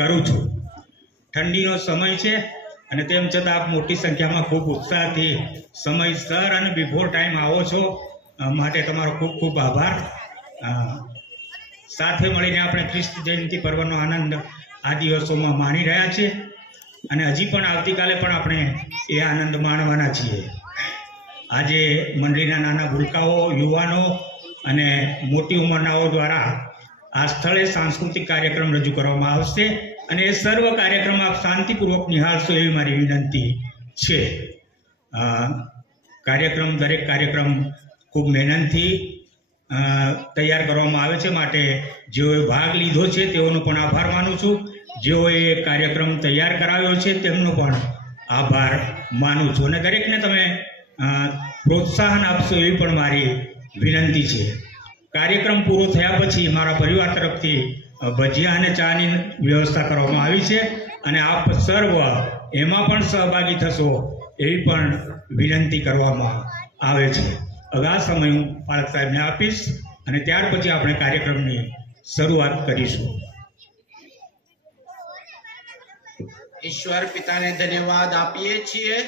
करूँ छूँ। ठंडीनो समय छे અને તેમ છતાં આપ મોટી સંખ્યામાં ખૂબ ઉત્સાહથી સમયસર અને બિફોર ટાઈમ આવો છો, માટે તમારો ખૂબ ખૂબ આભાર। સાથે મળીને આપણે ખ્રિસ્ત જયંતિ પર્વનો આનંદ આ દિવસોમાં માણી રહ્યા છીએ અને હજી પણ આવતીકાલે પણ આપણે એ આનંદ માણવાના છીએ। આજે મંડળીના નાના ભૂલકાઓ, યુવાનો અને મોટી ઉંમરનાઓ દ્વારા આ સ્થળે સાંસ્કૃતિક કાર્યક્રમ રજૂ કરવામાં આવશે અને એ સર્વ કાર્યક્રમ આપ શાંતિપૂર્વક નિહાળશો એવી મારી વિનંતી છે। દરેક કાર્યક્રમ ખૂબ મહેનતથી તૈયાર કરવામાં આવે છે, માટે જેઓએ ભાગ લીધો છે તેઓનો પણ આભાર માનું છું। જેઓએ કાર્યક્રમ તૈયાર કરાવ્યો છે તેમનો પણ આભાર માનું છું અને દરેકને તમે પ્રોત્સાહન આપશો એવી પણ મારી વિનંતી છે। કાર્યક્રમ પૂરો થયા પછી મારા પરિવાર તરફથી ભજીયા અને ચાની વ્યવસ્થા કરવામાં આવી છે અને આપ સર્વ એમાં પણ સહભાગી થશો એવી પણ વિનંતી કરવામાં આવે છે। હવે આ સમય હું પાળક સાહેબને આપીશ અને ત્યાર પછી આપણે કાર્યક્રમની શરૂઆત કરીશું। ઈશ્વર પિતાને ધન્યવાદ આપીએ છીએ,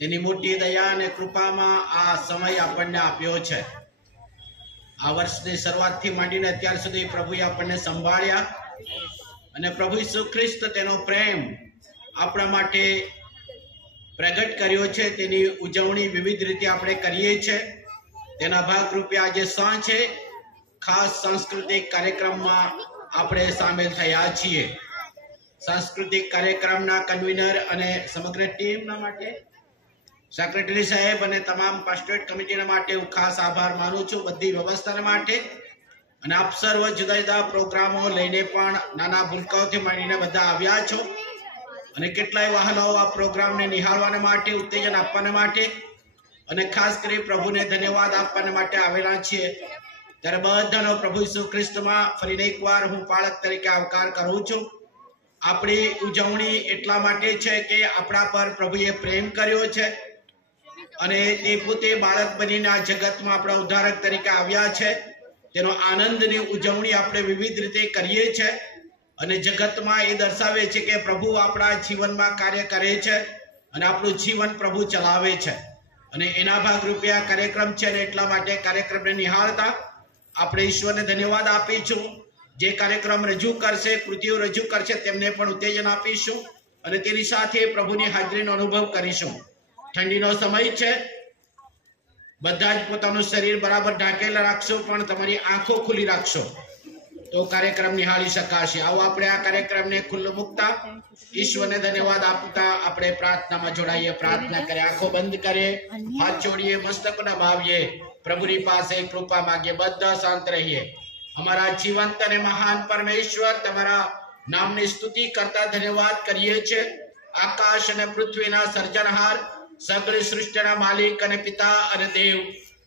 તેની મોટી દયા અને કૃપામાં આ સમય આપણને આપ્યો છે। આ વર્ષની શરૂઆતથી માંડીને અત્યાર સુધી પ્રભુએ આપણને સંભાળ્યા અને પ્રભુ ઈસુ ખ્રિસ્ત તેનો પ્રેમ આપણા માટે પ્રગટ કર્યો છે, તેની ઉજવણી વિવિધ રીતે આપણે કરીએ છીએ। તેના ભાગરૂપે આજે સાંજે ખાસ સાંસ્કૃતિક કાર્યક્રમમાં આપણે સામેલ થયા છીએ। સાંસ્કૃતિક કાર્યક્રમના કન્વીનર અને સમગ્ર ટીમના માટે, સેક્રેટરી સાહેબ અને તમામ પાસ્ટોરેટ કમિટીના માટે હું ખાસ આભાર માનું છું, બધી વ્યવસ્થાના માટે। અને આપ સર્વ જુદા જુદા પ્રોગ્રામો લઈને પણ નાના ભૂલકાઓથી માંડીને બધા આવ્યા છો અને કેટલાય વાહનો આ પ્રોગ્રામને નિહાળવાના માટે, ઉત્તેજન આપવાના માટે અને ખાસ કરી પ્રભુને ધન્યવાદ આપવાના માટે આવેલા છીએ। ત્યારે બધાનો પ્રભુ ઈસુ ખ્રિસ્તમાં ફરીને એકવાર હું પાળક તરીકે આવકાર કરું છું। આપણી ઉજવણી એટલા માટે છે કે આપણા પર પ્રભુએ પ્રેમ કર્યો છે અને તે પોતે બાળક બનીને આ જગતમાં આપણા ઉદ્ધારક તરીકે આવ્યા છે। તેનો આનંદની ઉજવણી આપણે વિવિધ રીતે કરીએ છીએ અને જગતમાં એ દર્શાવે છે કે પ્રભુ આપણા જીવનમાં કાર્ય કરે છે અને આપણું જીવન પ્રભુ ચલાવે છે અને એના ભાગરૂપે આ કાર્યક્રમ છે અને એટલા માટે કાર્યક્રમને નિહાળતા આપણે ઈશ્વરને ધન્યવાદ આપીશું। જે કાર્યક્રમ રજૂ કરશે, કૃતિઓ રજૂ કરશે, તેમને પણ ઉત્તેજન આપીશું અને તેની સાથે પ્રભુની હાજરીનો અનુભવ કરીશું। ઠંડીનો સમય છે, બધા જ પોતાનું શરીર બરાબર ઢાંકેલા રાખશો પણ તમારી આંખો ખુલ્લી રાખશો તો કાર્યક્રમ નિહાળી શકાશે। આવો આપણે આ કાર્યક્રમને ખુલ્લો મૂકતા ઈશ્વરને ધન્યવાદ આપતા આપણે પ્રાર્થનામાં જોડાઈએ। પ્રાર્થના કરીએ, આંખો બંધ કરીએ, હાથ જોડીએ, મસ્તક નમાવીએ, પ્રભુની પાસે કૃપા માંગીએ, બધા શાંત રહીએ। અમારા જીવંત અને મહાન પરમેશ્વર, તમારા નામની સ્તુતિ કરતા ધન્યવાદ કરીએ છીએ। આકાશ અને પૃથ્વીના સર્જનહાર, સગળી સૃષ્ટિના માલિક અને પિતા અને દેવ,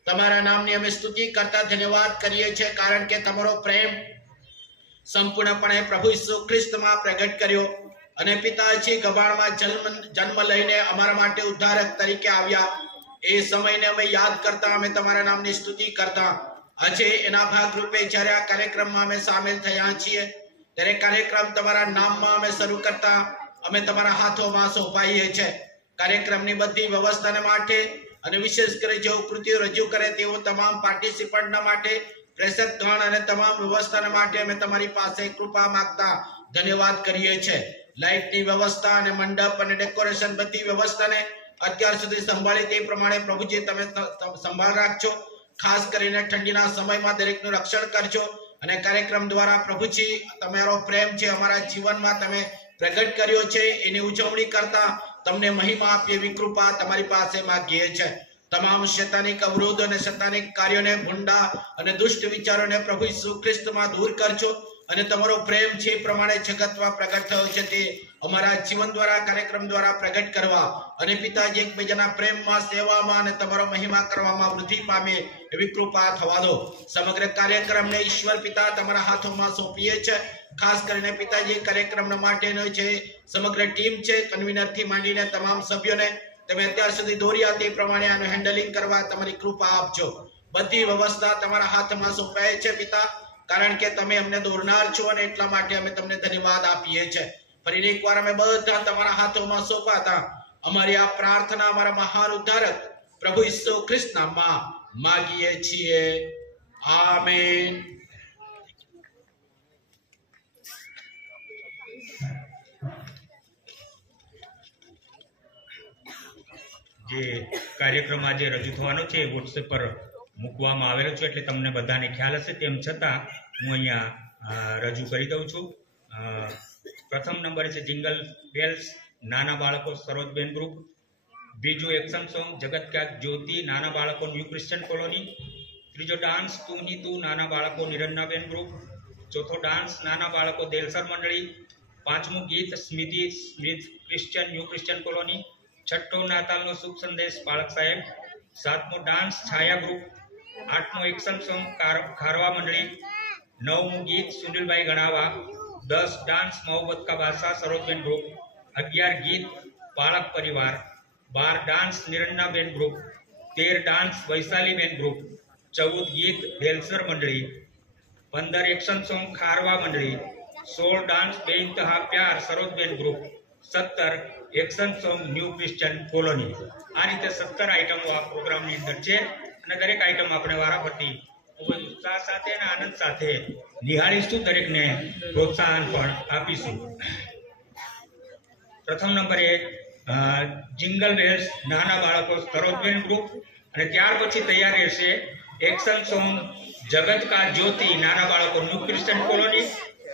તમારા નામની અમે સ્તુતિ કરતા ધન્યવાદ કરીએ છીએ, કારણ કે તમારો પ્રેમ સંપૂર્ણપણે પ્રભુ ઈસુ ખ્રિસ્તમાં પ્રગટ કર્યો અને પિતાજી ગભાણમાં જન્મ લઈને અમારા માટે ઉદ્ધારક તરીકે આવ્યા। એ સમયને અમે યાદ કરતા, અમે તમારા નામની સ્તુતિ કરતા આજે એના ભાગરૂપે જ્યારે આ કાર્યક્રમમાં અમે સામેલ થયા છીએ ત્યારે કાર્યક્રમ તમારા નામમાં અમે શરૂ કરતા અમે તમારા હાથોમાં સોંપાઈએ છીએ। કાર્યક્રમની બધી વ્યવસ્થાને માટે અને વિશેષ કરી જેઓ કૃતિઓ રજૂ કરે તેઓ તમામ પાર્ટિસિપન્ટના માટે, પ્રેષકગણ અને તમામ વ્યવસ્થાના માટે અમે તમારી પાસે કૃપા માંગતા ધન્યવાદ કરીએ છીએ। લાઇટની વ્યવસ્થા અને મંડપ અને ડેકોરેશન બધી વ્યવસ્થાને અત્યાર સુધી સંભાળી તે પ્રમાણે પ્રભુજી તમે સંભાળ રાખજો। ખાસ કરીને ઠંડીના સમયમાં દરેકનું રક્ષણ કરજો અને કાર્યક્રમ દ્વારા પ્રભુજી તમારો પ્રેમ છે અમારા જીવનમાં તમે પ્રગટ કર્યો છે એની ઉજવણી કરતા તમને મહિમા આપી એવી કૃપા તમારી પાસે માંગીએ છીએ। તમામ શૈતાનિક અવરોધ અને શૈતાનિક કાર્યોને, ભૂંડા અને દુષ્ટ વિચારોને પ્રભુ ઈસુ ખ્રિસ્તમાં દૂર કરજો અને તમારો પ્રેમ છે પ્રમાણે જગતમાં પ્રગટ થયો છે તે અમારા જીવન દ્વારા, કાર્યક્રમ દ્વારા પ્રગટ કરવા અને પિતાજી એકબીજાના પ્રેમમાં, સેવામાં અને તમારો મહિમા કરવામાં વૃદ્ધિ પામે એવી કૃપા થવા દો। સમગ્ર કાર્યક્રમને ઈશ્વર પિતા તમારા હાથોમાં સોંપીએ છીએ। ખાસ કરીને પિતાજી કાર્યક્રમ માટેનો જે સમગ્ર ટીમ છે, કન્વીનરથી માંડીને તમામ સભ્યોને તમે અત્યાર સુધી દોર્યા તે પ્રમાણે આનું હેન્ડલિંગ કરવા તમારી કૃપા આપજો। બધી વ્યવસ્થા તમારા હાથમાં સોંપાય છે પિતા। કારણ કે તમે અમને દોરનાર છો અને એટલા માટે અમે તમને ધન્યવાદ આપીએ છીએ. ફરી એકવાર અમે બધા તમારા હાથોમાં સોંપાતા અમારી આ પ્રાર્થના અમારા મહાન ઉદ્ધારક પ્રભુ ઈસુ ખ્રિસ્ત નામમાં માગીએ છીએ. આમેન. જે કાર્યક્રમ આજે રજૂ થવાનો છે વોટ્સએપ પર મૂકવામાં આવેલો છે, એટલે તમને બધાને ખ્યાલ હશે. તેમ છતાં હું અહીંયા રજૂ કરી દઉં છું. પ્રથમ નંબરે છે જિંગલ બેલ્સ, નાના બાળકો સરોજબેન ગ્રુપ. બીજું એક્શન સોંગ જગત ખ્યાત જ્યોતિ, નાના બાળકો ન્યૂ ક્રિશ્ચન કોલોની. ત્રીજો ડાન્સ તું ની તું, નાના બાળકો નિરંજનાબેન ગ્રુપ. ચોથો ડાન્સ નાના બાળકો દેલસર મંડળી. પાંચમું ગીત સ્મિત ક્રિશ્ચન ન્યૂ ક્રિશ્ચન કોલોની. છઠ્ઠો નાતાલનો શુભ સંદેશ બાળક સાહેબ. સાતમો ડાન્સ છાયા ગ્રુપ. આઠમો એક્શન સોંગ ખારવા મંડળી. નવમું ગીત સુનિલભાઈ ગણાવા. 10 ડાન્સ મોહબ્બત કા ભાષા સરોજબેન ગ્રુપ. 11 ગીત બાળક પરિવાર. 12 ડાન્સ નિરંજનાબેન ગ્રુપ. 13 ડાન્સ વૈશાલીબેન ગ્રુપ. 14 ગીત ભેલસર મંડળી. 15 એક્શન સોંગ ખારવા મંડળી. 16 ડાન્સ બેઇંતહા પ્યાર સરોજબેન ગ્રુપ. 17 action song new Christian colony. આ રીતે 17 આઈટમો આ પ્રોગ્રામની અંદર છે અને દરેક આઈટમ આપણે વારાફરતી ખૂબ જ ઉત્સાહ સાથે અને આનંદ સાથે નિહાળીશું, દરેકને પ્રોત્સાહન પણ આપીશું. પ્રથમ નંબરે જિંગલ બેલ્સ, નાના બાળકો સરોજબેન ગ્રુપ, અને ત્યાર પછી તૈયાર રહેશે એક્શન સોંગ જગત કા જ્યોતિ, નાના બાળકો ન્યૂ ક્રિશ્ચન કોલોની,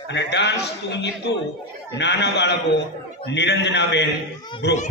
અને ડાન્સ તું ની તું, નાના બાળકો નિરંજનાબેન ગ્રુપ.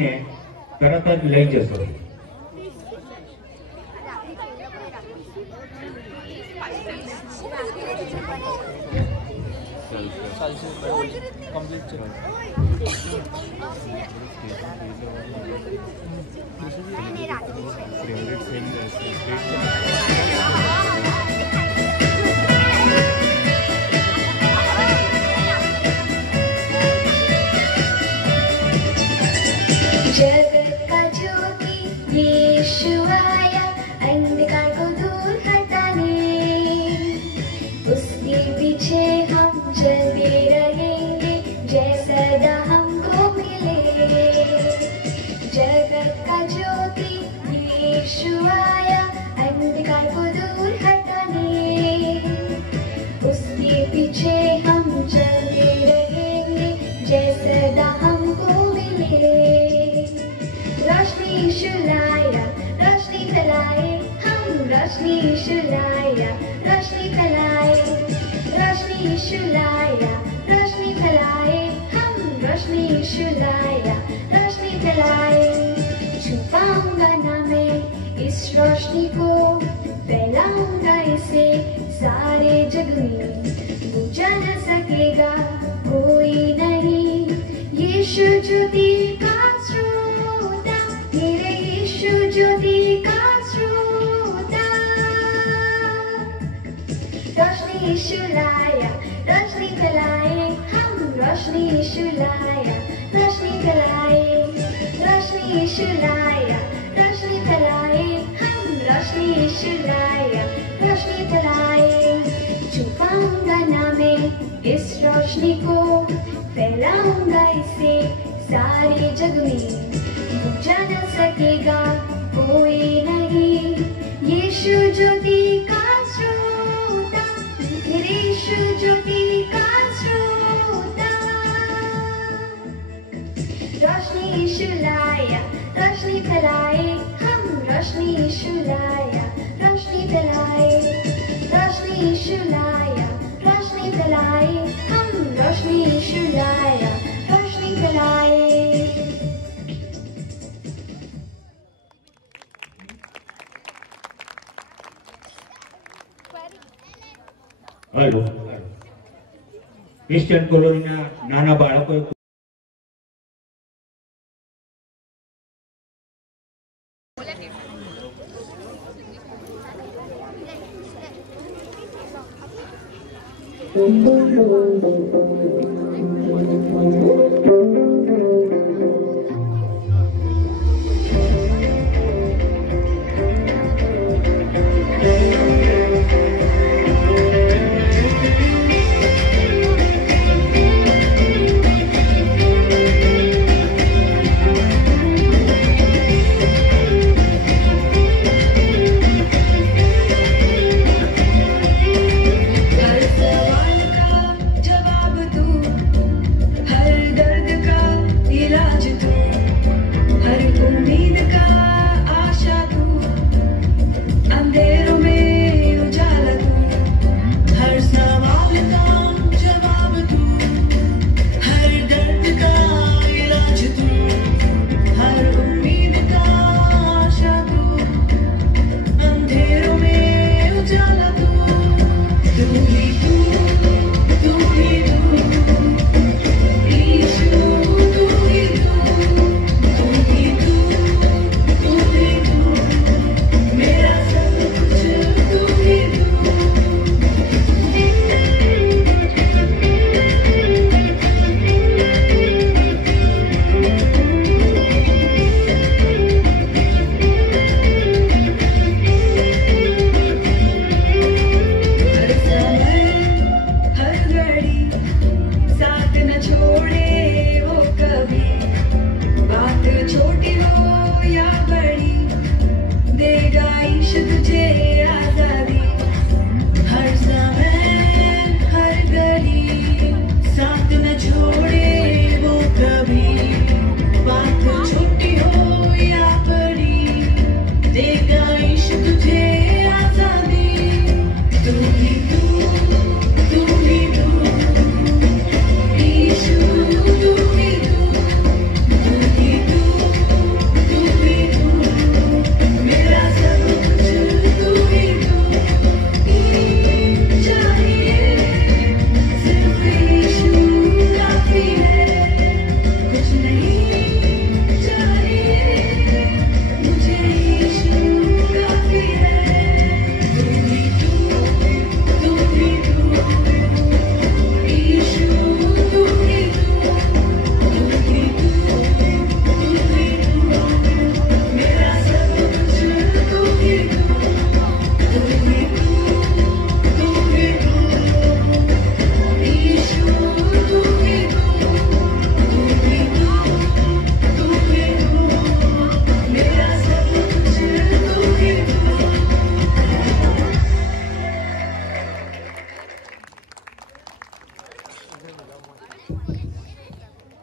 આપીને તરત જ લઈ જશો. जगत का ज्योति यीशु आया, अंधकार को दूर हटाने, उसके पीछे हम चलते रहेंगे जैसा सदा हमको मिले। जगत का ज्योति यीशु आया, अंधकार को दूर हटाने, उसके पीछे हम चलते रहेंगे जैसा सदा हमको मिले। रोशनी यीशु लाया, रोशनी फैलाए, हम रोशनी यीशु लाया, रोशनी फैलाए। रोशनी यीशु लाया, रोशनी फैलाए, हम रोशनी यीशु लाया, रोशनी फैलाए। छुपाऊंगा ना मैं इस रोशनी को, फैलाऊंगा इसे सारे जग में, बुझा न सकेगा कोई नहीं। यीशु ज्योति का स्रोता, मेरे यीशु ज्योति का स्रोता। रोशनी यीशु लाया, रोशनी फैलाए, हम रोशनी यीशु लाया, रोशनी फैलाए। रोशनी यीशु लाया, रोशनी फैलाए, हम रोशनी यीशु लाया, रोशनी फैलाए। छुपाऊंगा ना मैं इस रोशनी को, फैलाऊंगा इसे सारे जग में, बुझा न सकेगा कोई नहीं। यीशु ज्योति का स्रोता, मेरे यीशु ज्योति का स्रोता। रोशनी यीशु लाया, रोशनी फैलाए, हम रोशनी यीशु लाया, रोशनी फैलाए। रोशनी यीशु लाया, रोशनी फैलाए, हम रोशनी यीशु लाया, रोशनी फैलाए। हेलो, क्रिश्चियन કોલોનીના નાના બાળકો हर सवाल का जवाब तू, हर दर्द का इलाज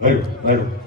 ખરું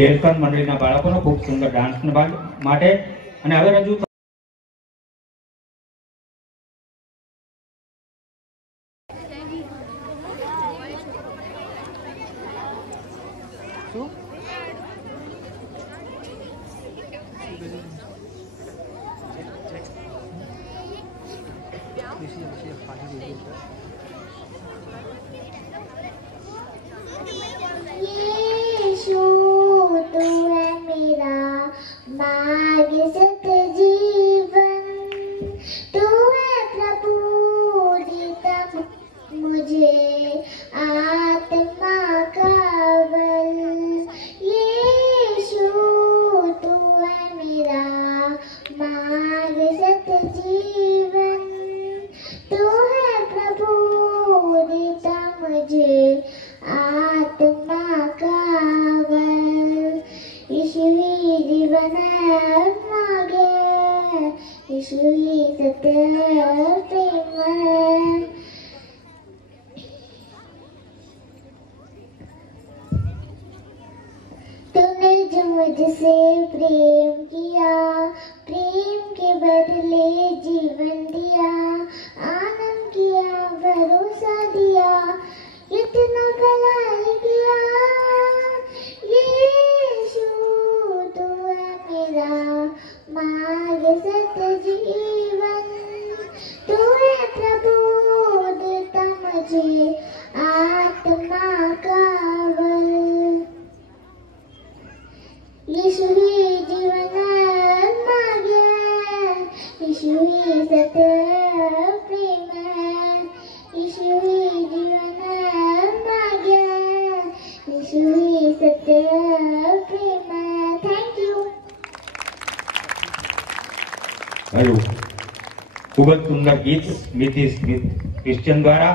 દેલકન મંડળીના બાળકોનો ખૂબ સુંદર ડાન્સ માટે અને હવે રજૂ यीशु तू है मेरा मार्ग सत्य जीवन, तू है प्रभु देता मुझे आत्मा का बल। यीशु तू है मेरा मार्ग सत्य जीवन, तू है प्रभु देता मुझे आत्मा का बल। यीशु ही जीवन मार्ग, यीशु ही सत्य प्रेम। तूने जो मुझसे प्रेम किया, प्रेम के बदले जीवन दिया, आनंद किया, भरोसा दिया, इतना भलाई किया। यीशु तू है मेरा मार्ग सत्य जीवन, तू है प्रभु देता मुझे आत्मा का बल। यीशु ही जीवन मार्ग, यीशु ही सत्य प्रेम, यीशु ही जीवन मार्ग, यीशु ही सत्य प्रेम। Thank you. हेलो खूब ज सुंदर गीत स्मृति क्रिश्चियन द्वारा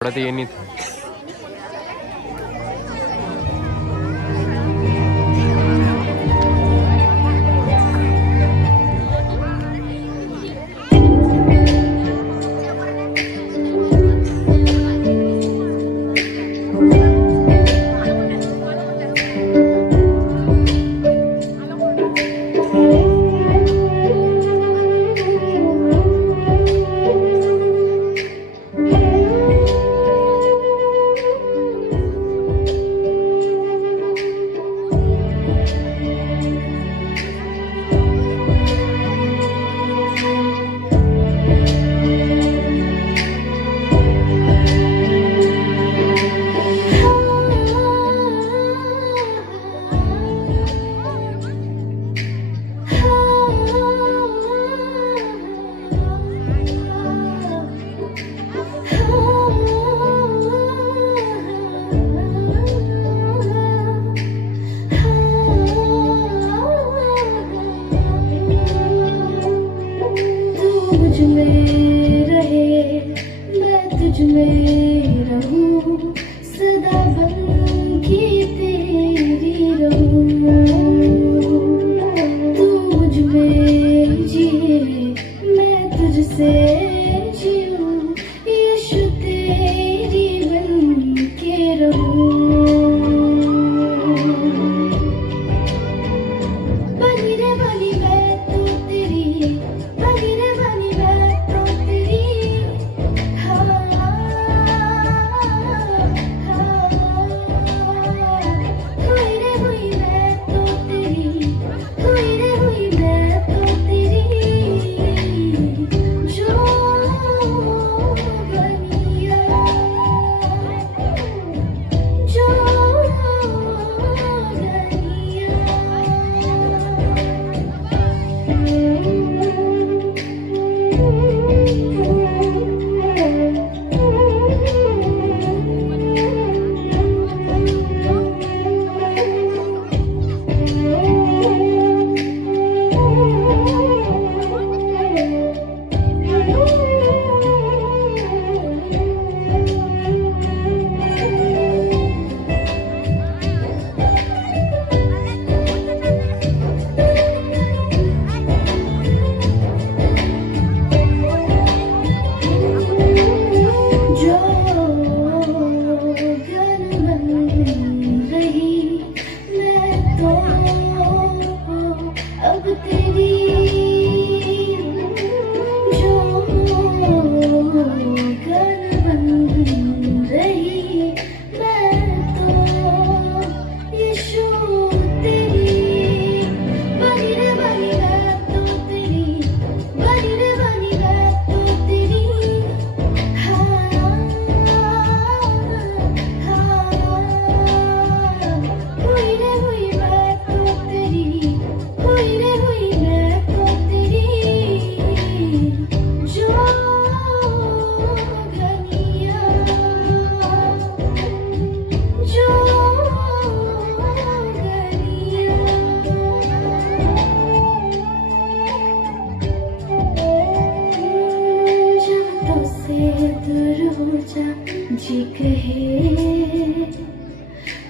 थोड़ा तो ये नहीं था।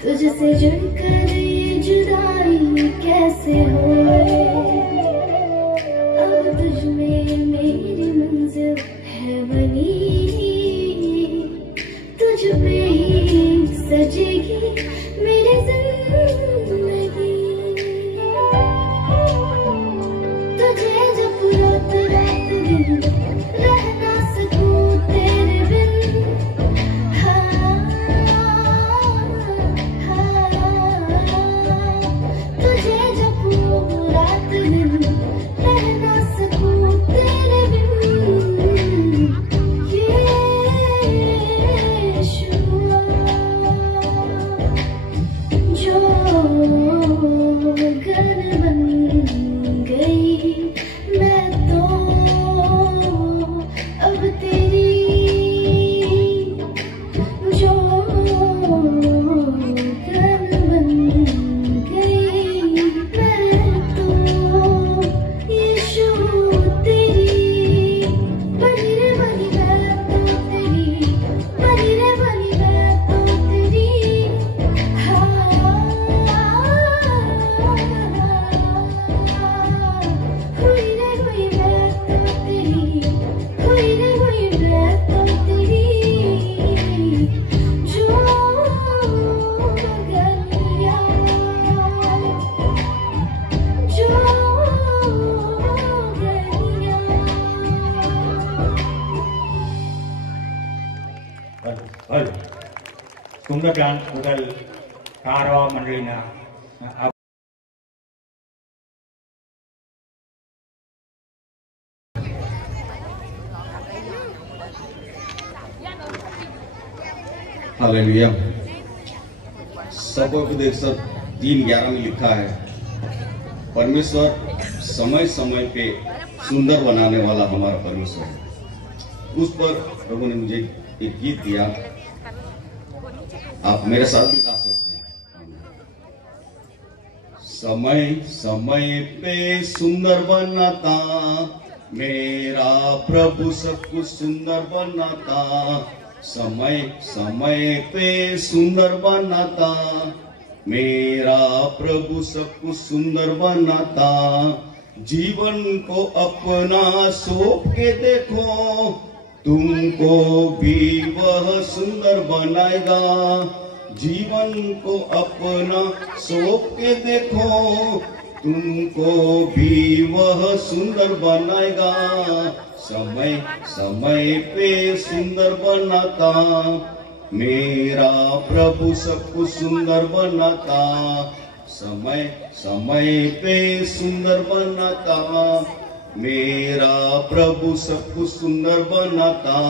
तुझसे जुड़कर ये जुदाई कैसे हो अब तुझ में मेरी मंजिल है बनी तुझ पे ही सजेगी मेरी जिंदगी तुझे जब रात रात दिन रह ना सकूं तेरे बिन तुझे जब रात दिन रह ना सकूं तेरे बिन यीशुआ जो घर बन गई मैं तो अब तेरी जो घर बन गई मैं तो यीशु तेरी बनी रे बनी मैं तो तेरी बनी रे बनी मैं तो तेरी हुई रे हुई मैं तो तेरी हुई रे हुई मैं तो तेरी जो गलियां जो गलियां ભલે સુંદર ડાન્સ બદલ કારવા મંડળીના हालेलुया। सबोपदेश 3:11 में लिखा है, परमेश्वर समय समय पे सुंदर बनाने वाला हमारा परमेश्वर है। उस पर प्रभु ने मुझे एक गीत दिया, आप मेरे साथ भी गा सकते हैं। समय समय पे सुंदर बनाता मेरा प्रभु, सब कुछ सुंदर बनाता। समय समय पे सुंदर बनाता मेरा प्रभु, सब कुछ सुंदर बनाता। जीवन को अपना सौंप के देखो, तुमको भी वह सुंदर बनाएगा। जीवन को अपना सौंप के देखो, तुमको भी वह सुंदर बनाएगा। समय समय पे सुंदर बनाता मेरा प्रभु, सब कुछ सुंदर बनाता। समय समय पे सुंदर बनाता मेरा प्रभु, सब कुछ सुंदर बनाता।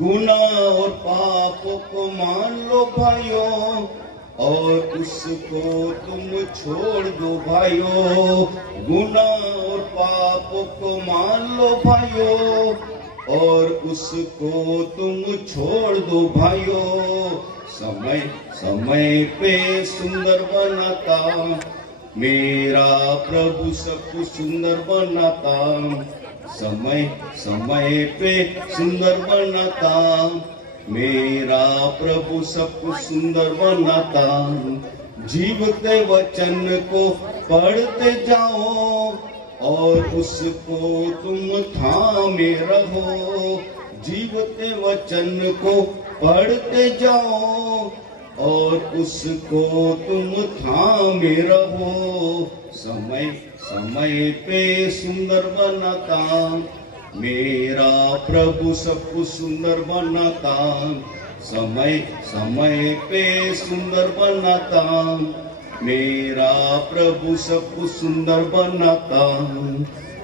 गुनाह और पापों को मान लो भाइयों, और उसको तुम छोड़ दो भाइयों। गुनाह और पापों को मान लो भाइयों, और उसको तुम छोड़ दो भाइयों। समय समय पे सुंदर बनाता मेरा प्रभु, सब कुछ सुंदर बनाता। समय समय पे सुंदर बनाता मेरा प्रभु, सब कुछ सुंदर बनाता। जीवते वचन को पढ़ते जाओ, और उसको तुम थामे रहो। जीवते वचन को पढ़ते जाओ, और उसको तुम थामे रहो। समय समय पे सुंदर बनाता मेरा प्रभु, सब कुछ सुंदर बनाता। समय समय पे सुंदर बनाता मेरा प्रभु, सब कुछ सुंदर बनाता।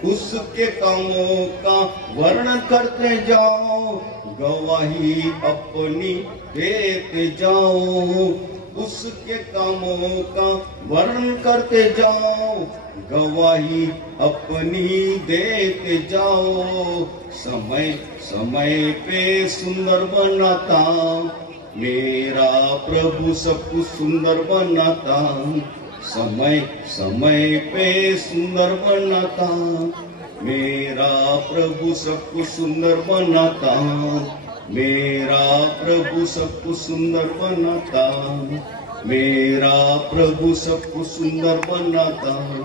उसके कामों का वर्णन करते जाओ, गवाही अपनी देते जाओ। उसके कामों का वर्णन करते जाओ, गवाही अपनी देते जाओ। समय समय पे सुंदर बनाता मेरा प्रभु, सब कुछ सुंदर बनाता। समय समय पे सुंदर बनाता मेरा प्रभु, सब कुछ सुंदर बनाता। मेरा प्रभु सब कुछ सुंदर बनाता। मेरा प्रभु सबको सुंदर बनाता है।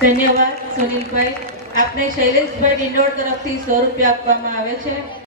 ધન્યવાદ સુનિલભાઈ. આપને શૈલેષભાઈ ડિંડોર તરફથી 100 રૂપિયા આપવામાં આવે છે.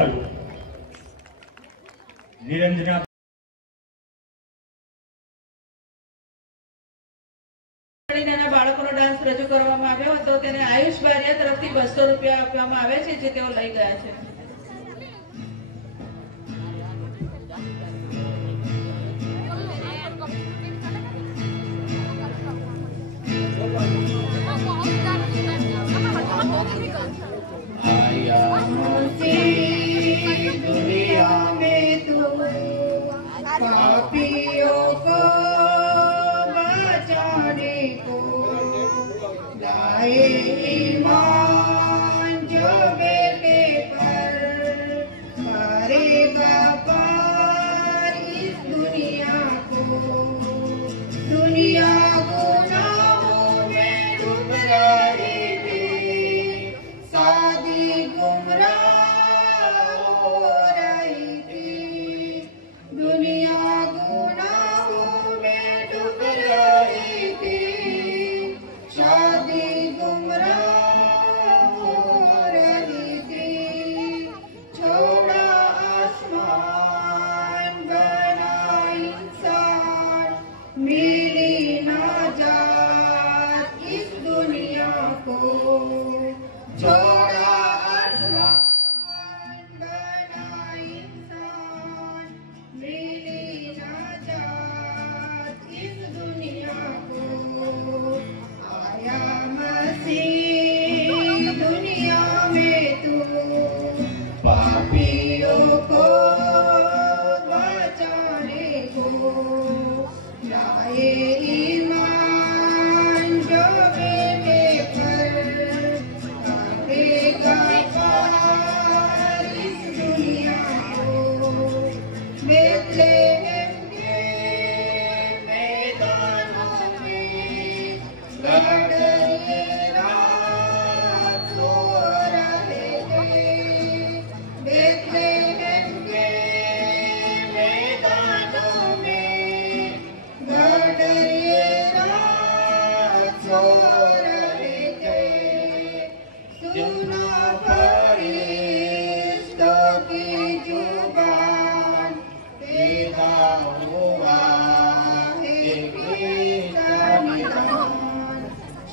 હાલો નિરંજના નાના બાળકોનો ડાન્સ રજૂ કરવામાં આવ્યો હતો તેને આયુષ બારિયા તરફથી 200 રૂપિયા આપવામાં આવ્યા છે જે તેઓ લઈ ગયા છે. दुनिया में तू पापियों को बचाने को लाए ईमान जो बेटे पर करेगा पार इस दुनिया को. दुनिया गुनाहों में डूब रही थी, सादी गुमराह हो रही थी. दुनिया गुनाहों में डूब रही थी, शादी गुमराह हो रही थी. छोड़ा आसमान बना इंसान, मिली नाजात इस दुनिया को. छोड़ा आसमान बना इंसान, मिली नाजात इस दुनिया को. आया मसीह दुनिया में तू पापियों को बचाने को. लाए ईमान जो बेटे पर करेगा पार इस दुनिया को. बेथलेहम के मैदानों में लड़े रात सो रहे थे. बेथलेहम के मैदानों में लड़े रात सो रहे थे. सुना फरिश्तों की जुबान, पैदा हुआ है इसका निदान.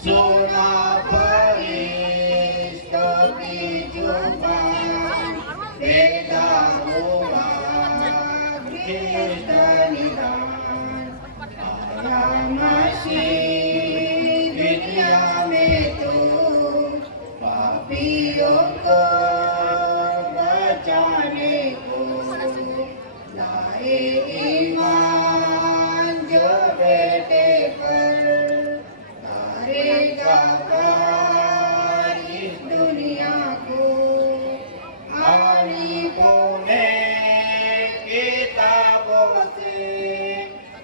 सुना फरिश्तों की जुबान, पैदा हुआ है इसका निदान. आया मसीह दुनिया में तू पापियों को बचाने को. लाए ईमान जो बेटे पर करेगा पार इस दुनिया को. आलिफों ने किताबों से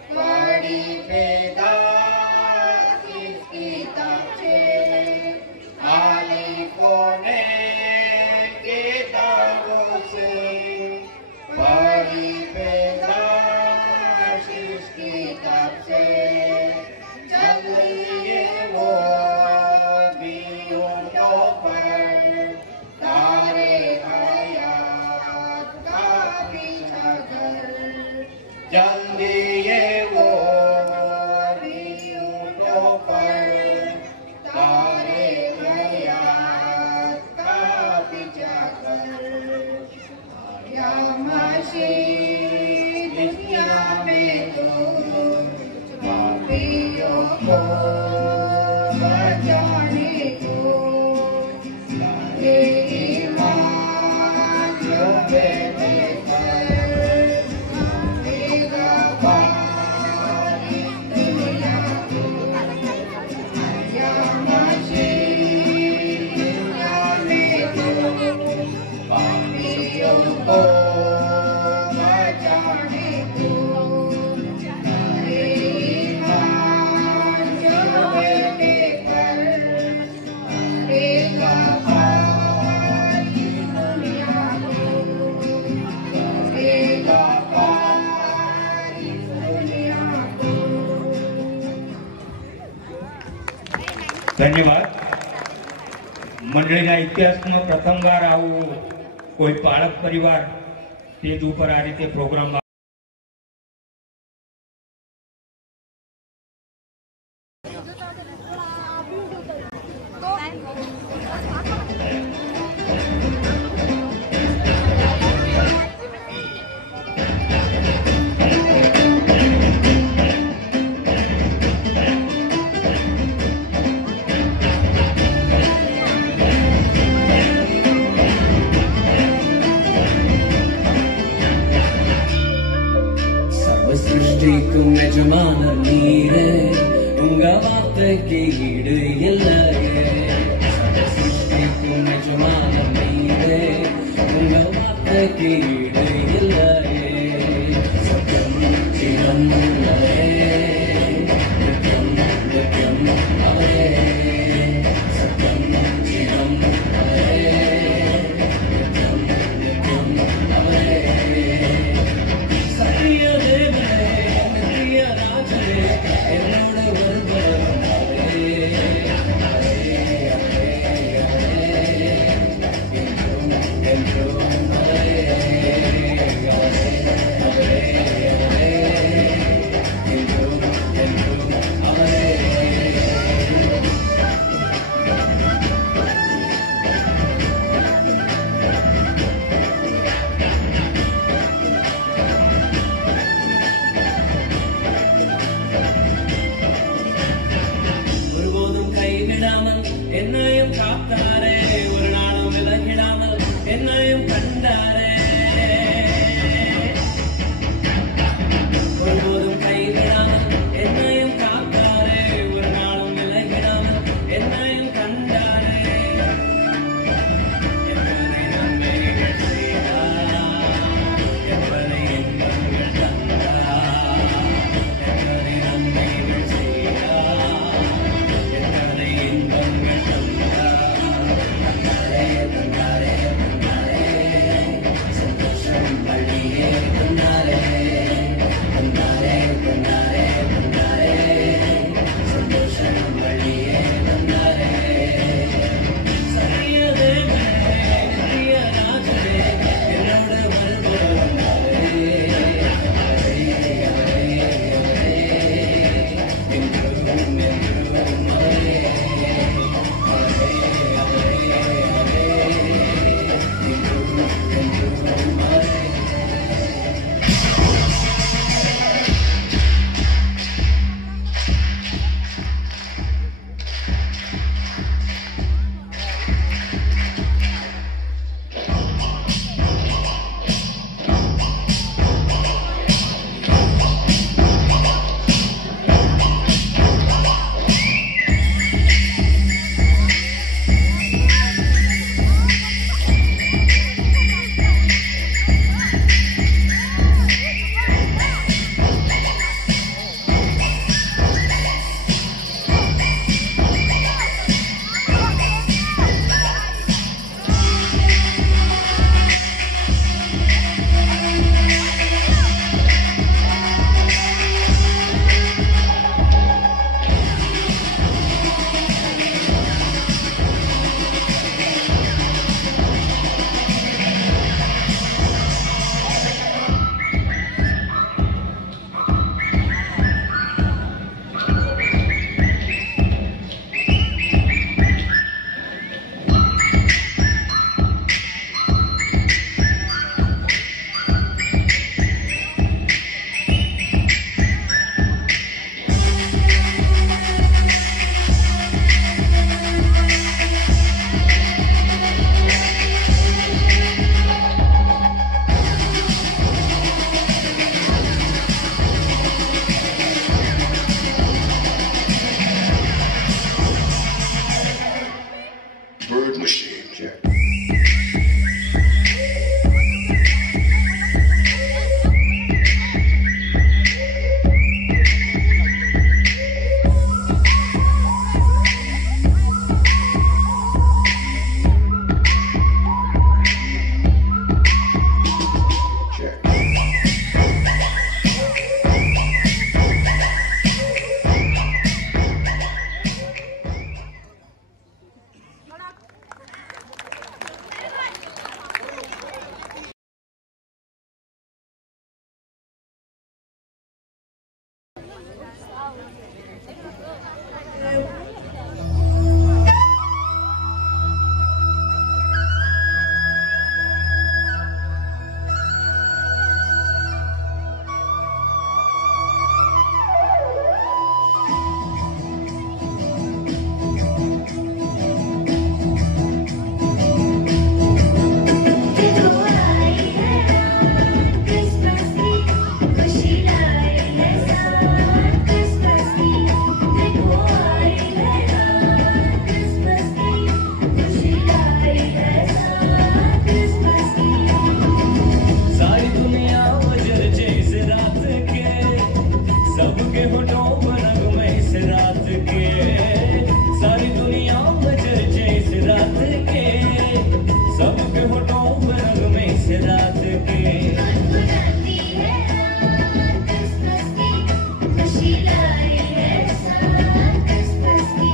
पढ़ी पैदाइश इस किताब से. आलिफों ने किताबों से पढ़ी पैदाइश इस किताब से. चलिए वो भी ऊँटों पर तारे हयात का पीछा कर. जल्दी ये वो भी ऊँटों पर तारे हयात का पीछा कर. आया मसीह दुनिया में तू पापियों को बचाने को. लाए ईमान जो बेटे पर करेगा पार इस दुनिया को. आया मसीह दुनिया में तू पापियों को बचाने को. लाए ईमान जो बेटे पर करेगा पार इस दुनिया को. करेगा पार इस दुनिया को. ધન્યવાદ. મંડળીના ઇતિહાસમાં પ્રથમવાર આવું કોઈ બાળક પરિવાર સ્ટેજ ઉપર આ રીતે પ્રોગ્રામ சர்வசிருஷ்டிக்கும் எஜமானர் நீரே, உங்க வார்த்தைக்கு ஈடு இல்லையே. சர்வசிருஷ்டிக்கும் எஜமானர் நீரே, உங்க வார்த்தைக்கு ஈடு இல்லையே. சத்யம் சிவம் அவரே, நித்யம் நித்யம் அவரே. சத்யம் சிவம் அவரே, நித்யம் நித்யம் அவரே. சத்திய தேவனே, நித்திய ராஜனே, என்னோட வருபவரே. ஹரே ஹரே ஹரே, என்றும் என்றும் ஹரே ஹரே ஹரே ஹரே, என்றும் என்றும் ஹரே. ஒருபோதும் கைவிடாமல் என்னையும் காத்தாரே, ஒரு நாளும் விலகிடாமல் என்னையும் கண்டாரே. ஒருபோதும் கைவிடாமல் என்னையும் காத்தாரே, ஒரு நாளும் விலகிடாமல் என்னையும் கண்டாரே. எத்தனை நன்மைகள் செய்தார், எத்தனை இன்பங்கள் தந்தார். எத்தனை நன்மைகள் செய்தார், எத்தனை இன்பங்கள் தந்தார். தந்தாரே தந்தாரே தந்தாரே, சந்தோஷம் வழியே தந்தாரே. தந்தாரே தந்தாரே தந்தாரே, சந்தோஷம் வழியே தந்தாரே. சத்திய தேவனே, நித்திய ராஜனே, என்னோட வருபவரே. ஹரே ஹரே ஹரே, என்றும் என்றும் ஹரே. ஹரே ஹரே ஹரே, என்றும் என்றும் ஹரே. रंग में से रात के गुनगुनाती है रात क्रिसमस की, खुशी लाई है साथ क्रिसमस की।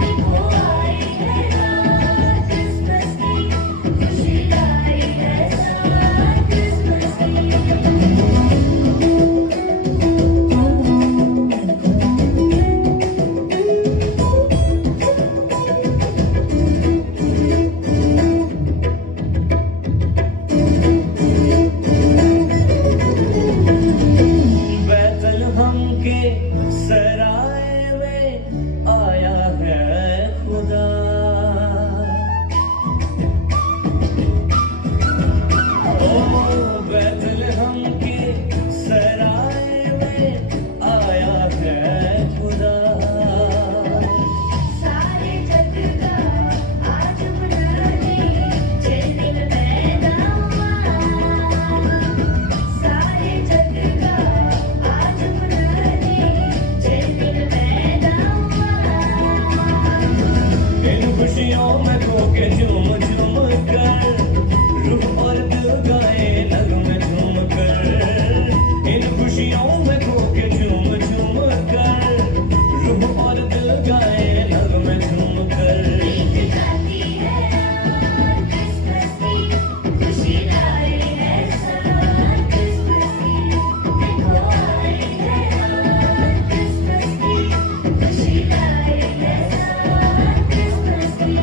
देखो आई है रात क्रिसमस की, खुशी लाई है साथ क्रिसमस की। बैतलहम के सराय में आया है खुदा। ओ बैतलहम के सराय में आया है खुदा। सारे जग का आज मनाने जन्म पैदा हुआ। सारे जग का आज मनाने जन्म पैदा हुआ। इन खुशियों में खो के झूम झूम कर रूह और दिल गाए नगमे झूम कर। इन खुशियों में खो के झूम झूम कर रूह और दिल गाए नगमे झूम कर। गीत गाती है रात क्रिसमस की, खुशी लाई है साथ क्रिसमस की। देखो आई है रात क्रिसमस की, खुशी लाई है साथ क्रिसमस की।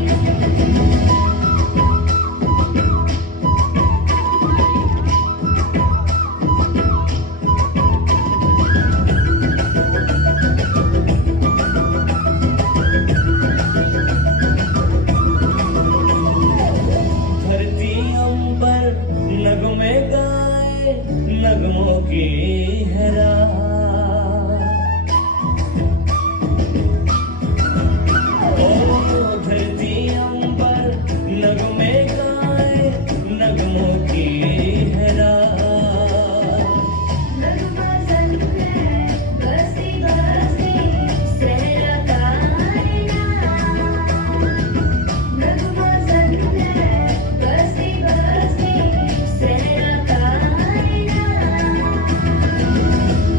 धरती अंबर नगमे गाए नगमों की है रात। ओ धरती अंबर नगमे गाए नगमों की है रात। नगमा ज़न है बसी बसी सहरा कायनात। नगमा ज़न है बसी बसी सहरा कायनात।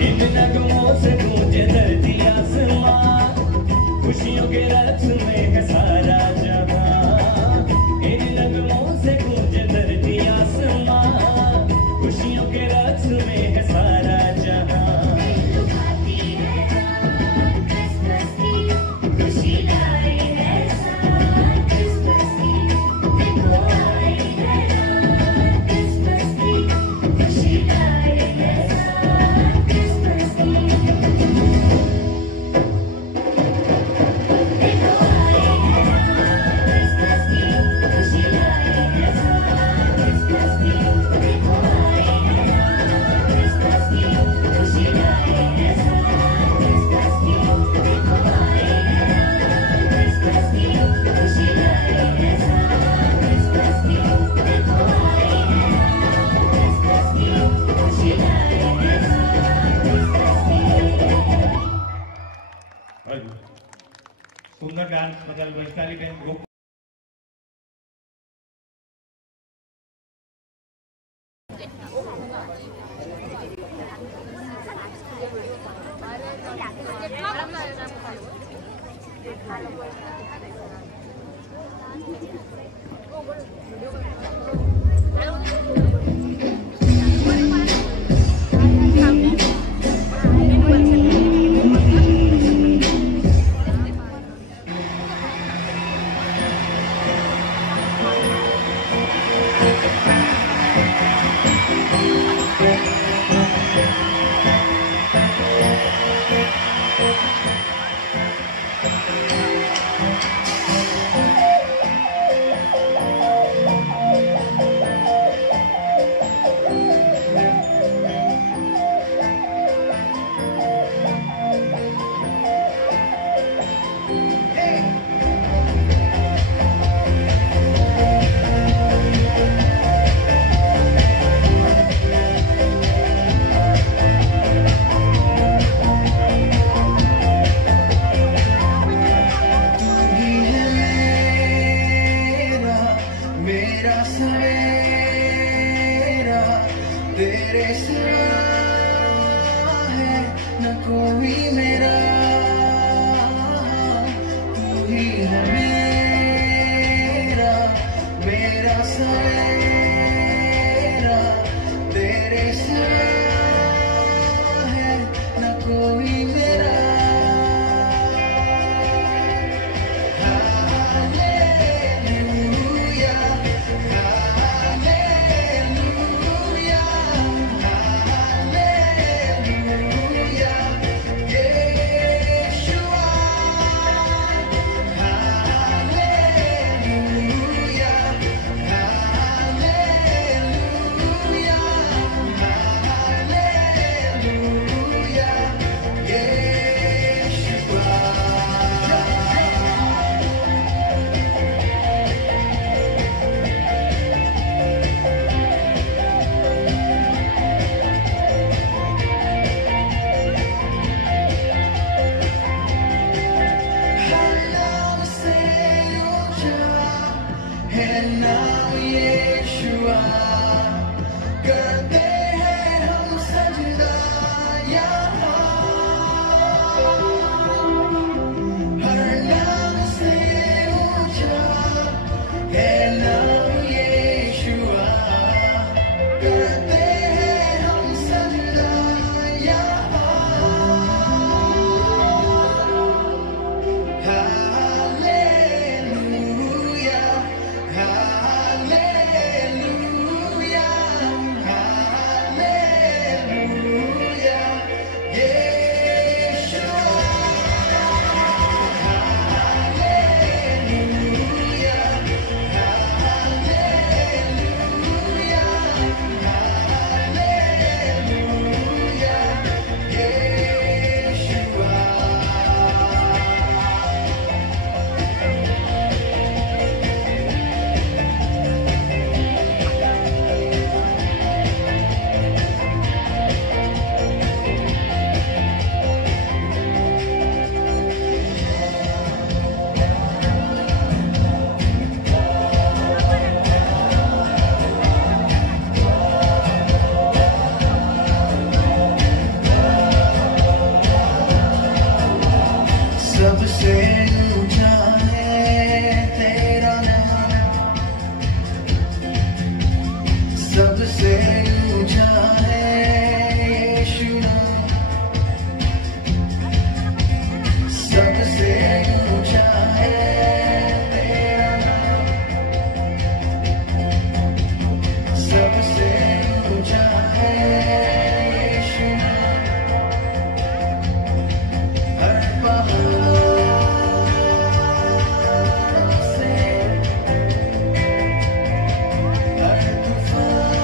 इन नगमों से गूंजे धरती आसमां, खुशियों के रथ में है सारा जहां। इन नगमों से गूंजे धरती आसमां, खुशियों के रथ में है सारा जहां। गाती है रात क्रिसमस की, खुशी लाई है साथ क्रिसमस की। देखो आई है रात क्रिसमस की, खुशी लाई है साथ क्रिसमस की। देखो आई है रात क्रिसमस की, खुशी लाई है साथ क्रिसमस की। देखो आई है रात क्रिसमस की, खुशी लाई है साथ क्रिसमस की। देखो आई है रात क्रिसमस की, खुशी लाई है साथ क्रिसमस की। देखो आई है रात क्रिसमस की, खुशी लाई है साथ क्रिसमस की। सुंदर डांस बदल वैशाली बेन ग्रुप तेरे सिवा है न कोई मेरा, तू ही है मेरा, मेरा सवेरा। तेरे सिवा है न कोई मेरा। हालेलुया, हालेलुया, हालेलुया, यीशुआ। हालेलुया, हालेलुया, हालेलुया, यीशुआ। हर नाम से ऊंचा है नाम यीशुआ। करते हैं हम सजदा यहाँ। हर नाम से ऊंचा है नाम यीशुआ। करते हैं हम सजदा यहाँ। हालेलुया, हालेलुया, हालेलुया, यीशुआ। हालेलुया, हालेलुया, हालेलुया, यीशुआ। सबसे ऊंचा है तेरा नाम, सबसे ऊंचा है यीशु नाम। सबसे ऊंचा है तेरा नाम, सबसे ऊंचा है यीशु नाम। हर पहाड़ से, हर तूफान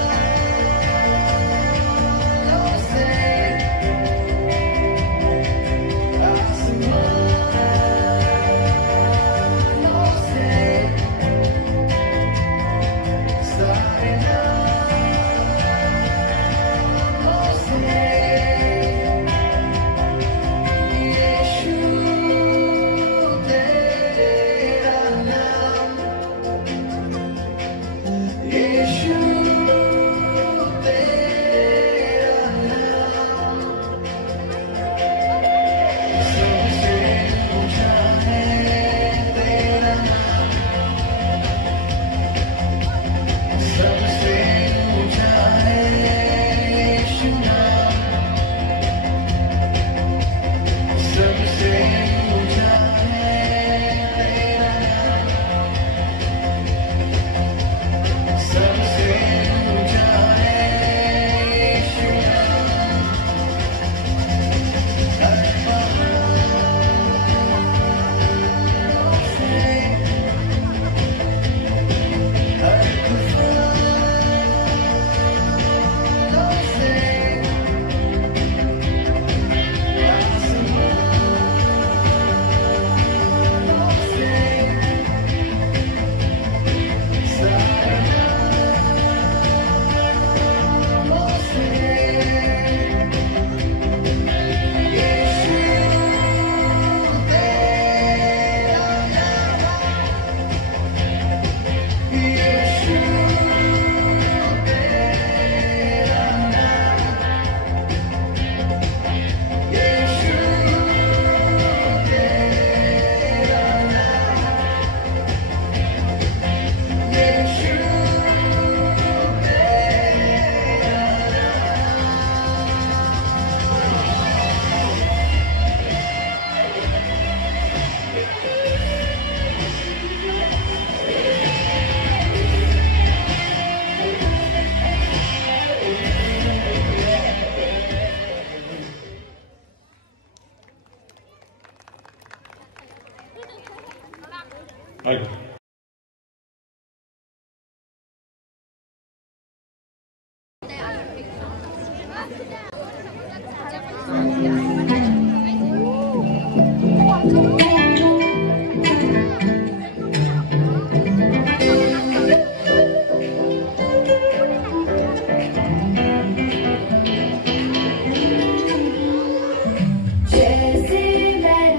जैसे मैं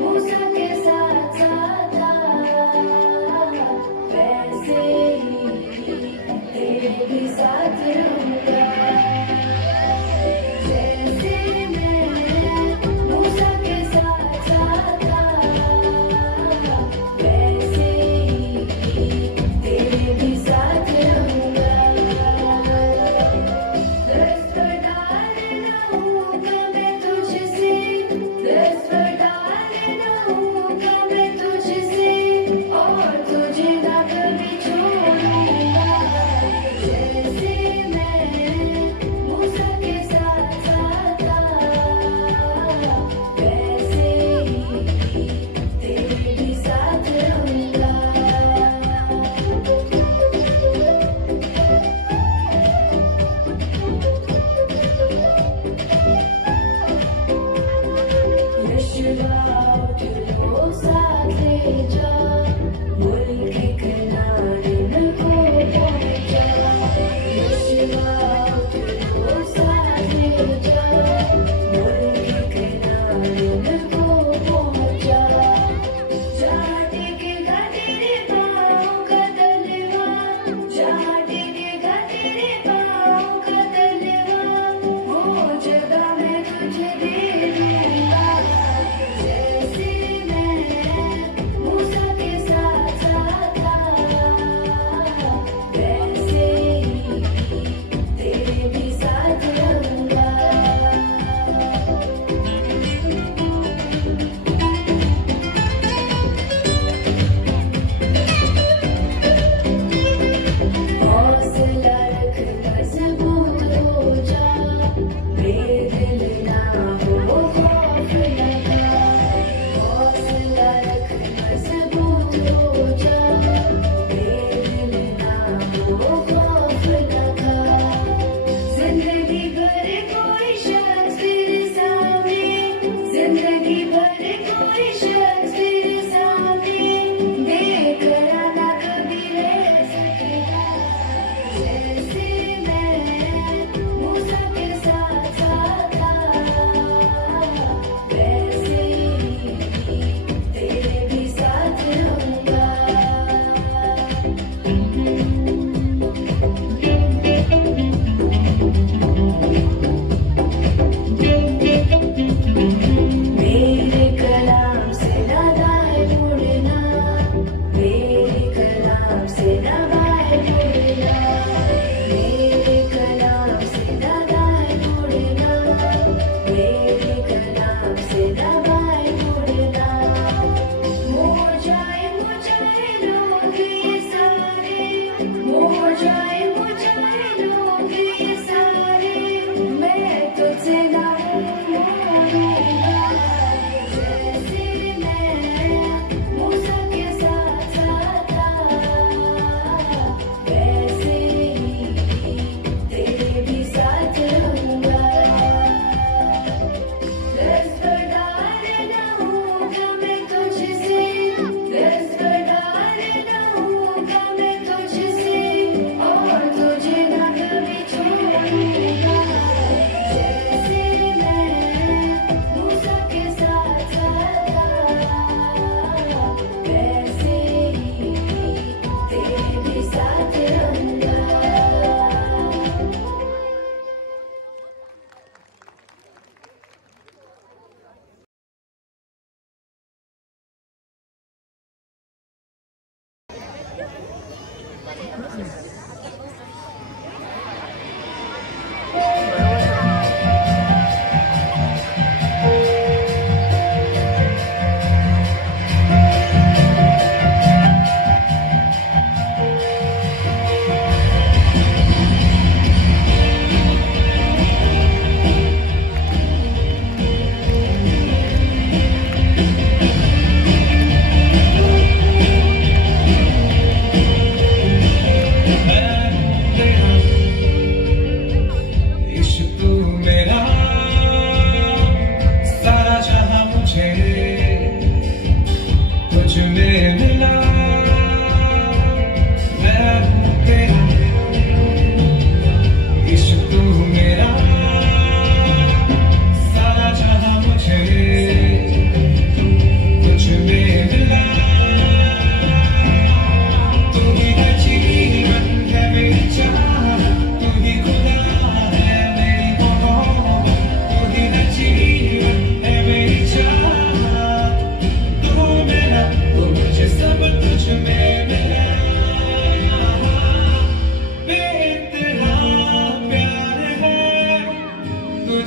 मूसा के साथ साथ था, वैसे ही तेरे भी साथ रहूंगा। जैसे मैं मूसा के साथ साथ था, वैसे ही तेरे भी साथ रहूंगा। दस्त डालना होगा मैं तुझसे, दस्त डालना होगा मैं तुझसे, और तुझे ना कभी छोड़ूंगा। जैसे मैं मूसा के साथ साथ था, वैसे ही तेरे भी साथ रहूंगा। यशवा तुझको साथ ले जा, मुल्क किनारे न को पहुंचा। यशवा तुझको साथ ले जा, मुल्क किनारे न को पहुंचा। जहाँ टिकेगा तेरे पाँव का तलवा, जहाँ टिकेगा तेरे पाँव का तलवा, वो जगह मैं तुझे दे दूंगा। जैसे मैं मूसा के साथ साथ था, वैसे ही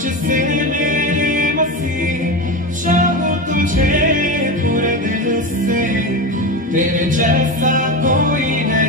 तुझसे मेरे मसीह चाहूं तुझे पूरे दिल से, तेरे जैसा कोई नहीं।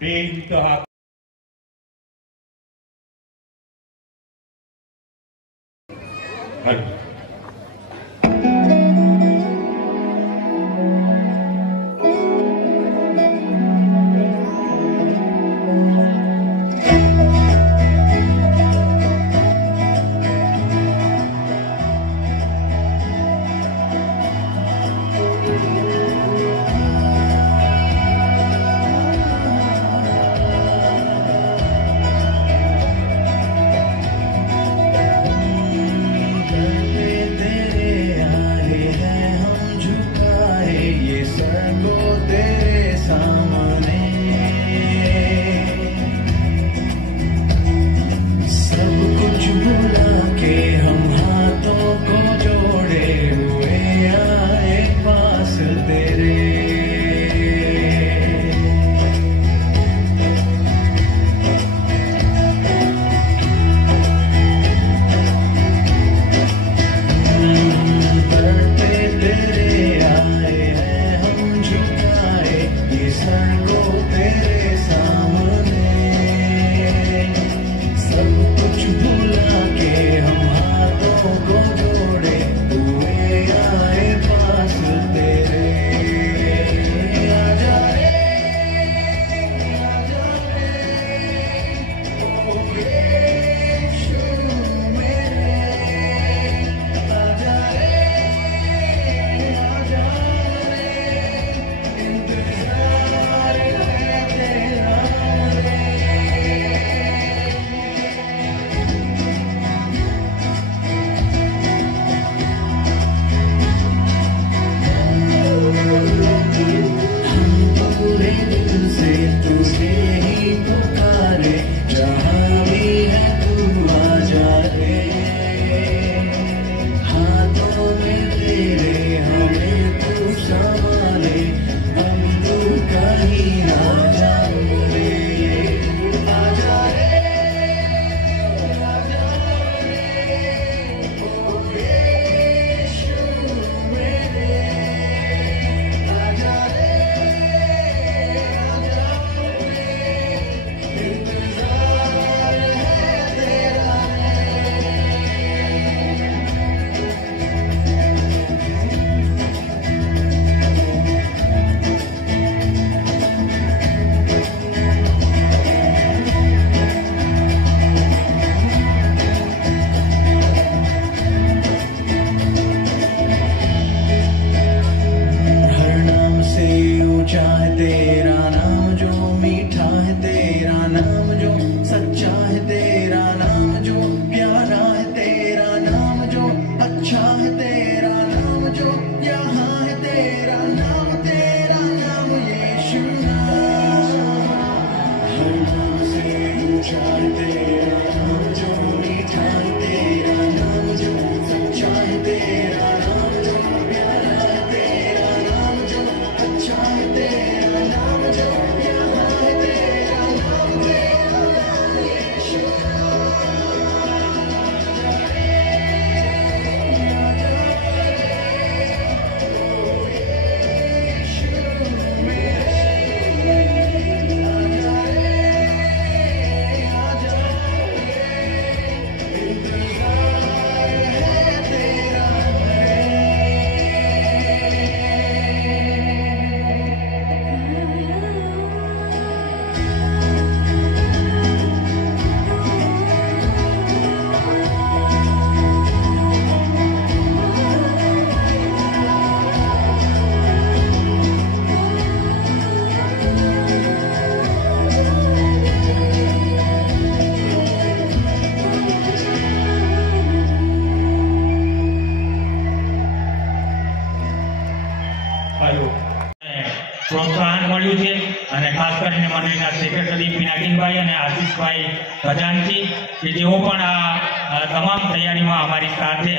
बेइंतहा हम हाथों को जोड़े हुए आए पास अच्छा है तेरा नाम जो, मीठा है तेरा नाम जो, सच्चा है तेरा नाम जो, प्यारा है तेरा नाम जो, अच्छा है तेरा नाम जो, यहाँ है तेरा नाम यीशु नाम। हर नाम से ऊंचा है तेरा नाम जो, मीठा है तेरा नाम जो, सच्चा है तेरा नाम जो, प्यारा है तेरा नाम जो, अच्छा है तेरा नाम जो, यहाँ है तेरा नाम यीशु। પ્રોત્સાહન મળ્યું છે અને ખાસ કરીને મંડળીના સેક્રેટરી પિનાકીનભાઈ અને આશીષભાઈ ખજાનજી કે જેઓ પણ આ તમામ તૈયારીમાં અમારી સાથે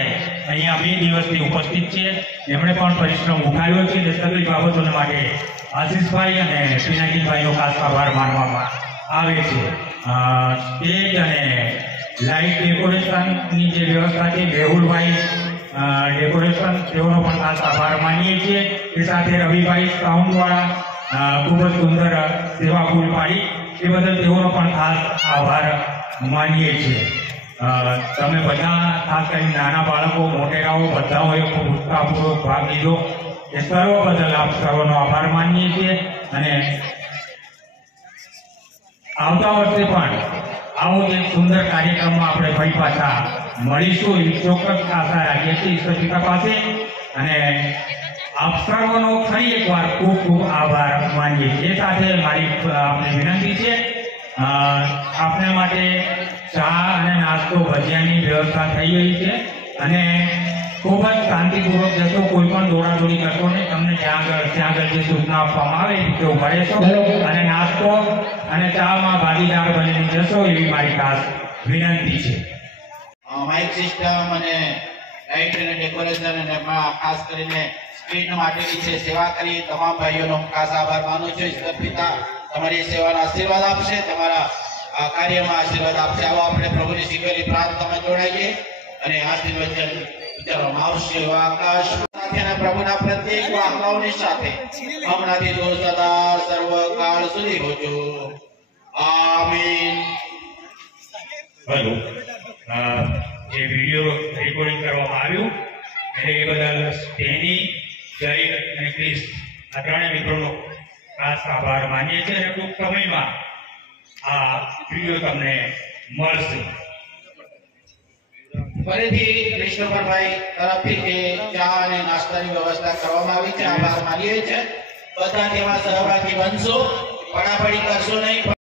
અહીંયા 2 દિવસથી ઉપસ્થિત છે, એમણે પણ પરિશ્રમ ઉઠાવ્યો છે. તે સગળી બાબતોને માટે આશીષભાઈ અને પિનાકીનભાઈનો ખાસ આભાર માનવામાં આવે છે. સ્ટેજ અને લાઇટ ડેકોરેશનની જે વ્યવસ્થા છે, મેહુલભાઈ ડેકોરેશન, તેઓનો પણ ખાસ આભાર માનીએ છીએ. એ સાથે રવિભાઈ સાઉન્ડવાળા ખૂબ જ સુંદર સેવા પૂરી પાડી, એ બદલ તેઓનો પણ ખાસ આભાર માનીએ છીએ. તમે બધા ખાસ કરીને નાના બાળકો, મોટેરાઓ બધાઓએ ખૂબ ઉત્સાહપૂર્વક ભાગ લીધો, એ સર્વ બદલ આપ સર્વનો આભાર માનીએ છીએ. અને આવતા વર્ષે પણ આવો જ એક સુંદર કાર્યક્રમમાં આપણે ફરી પાછા મળીશું એવી ચોક્કસ આશા રાખીએ છીએ ઈશ્વર પિતા પાસે. અને આપ સર્વનો ફરી એકવાર ખૂબ ખૂબ આભાર માનીએ છીએ. એ સાથે મારી આપને વિનંતી છે, આપના માટે ચા અને નાસ્તો, ભજીયાની વ્યવસ્થા થઈ રહી છે અને ખૂબ જ શાંતિપૂર્વક જશો, કોઈ પણ દોડાદોડી કરશો નહીં. તમને ત્યાં આગળ જે સૂચના આપવામાં આવે એ તેઓ ભરેશો અને નાસ્તો અને ચામાં ભાગીદાર બનીને જશો એવી મારી ખાસ વિનંતી છે. માઇક સિસ્ટમ અને લાઇટ અને ડેકોરેશન અને ખાસ કરીને સ્ક્રીન માટેની જે સેવા કરી તમામ ભાઈઓનો ખાસ આભાર માનું છું. ઈશ્વર પિતા તમારી સેવાના આશીર્વાદ આપશે, તમારા આ કાર્યમાં આશીર્વાદ આપશે. આવો આપણે પ્રભુની શીખેલી પ્રાર્થનામાં જોડાઈએ અને આશીર્વાદ વિચારવામાં આવશે. આકાશ સાથેના પ્રભુના પ્રત્યેક વાહનાઓની સાથે હમણાંથી તો સદા સર્વકાળ સુધી હોજો. આમીન. હેલો, જે વિડીયો રેકોર્ડિંગ કરવામાં આવ્યું એટલે એ બદલ સ્ટેની, જય અને ક્રિસ આ ત્રણેય મિત્રોનો ખાસ આભાર માનીએ છીએ. અને ટૂંક સમયમાં આ વિડીયો તમને મળશે. ફરીથી કૃષ્ણભાઈ તરફથી જે ચા અને નાસ્તાની વ્યવસ્થા કરવામાં આવી છે, આભાર માનીએ છીએ. બધા તેમાં સહભાગી બનશો, પડાપડી કરશો નહીં.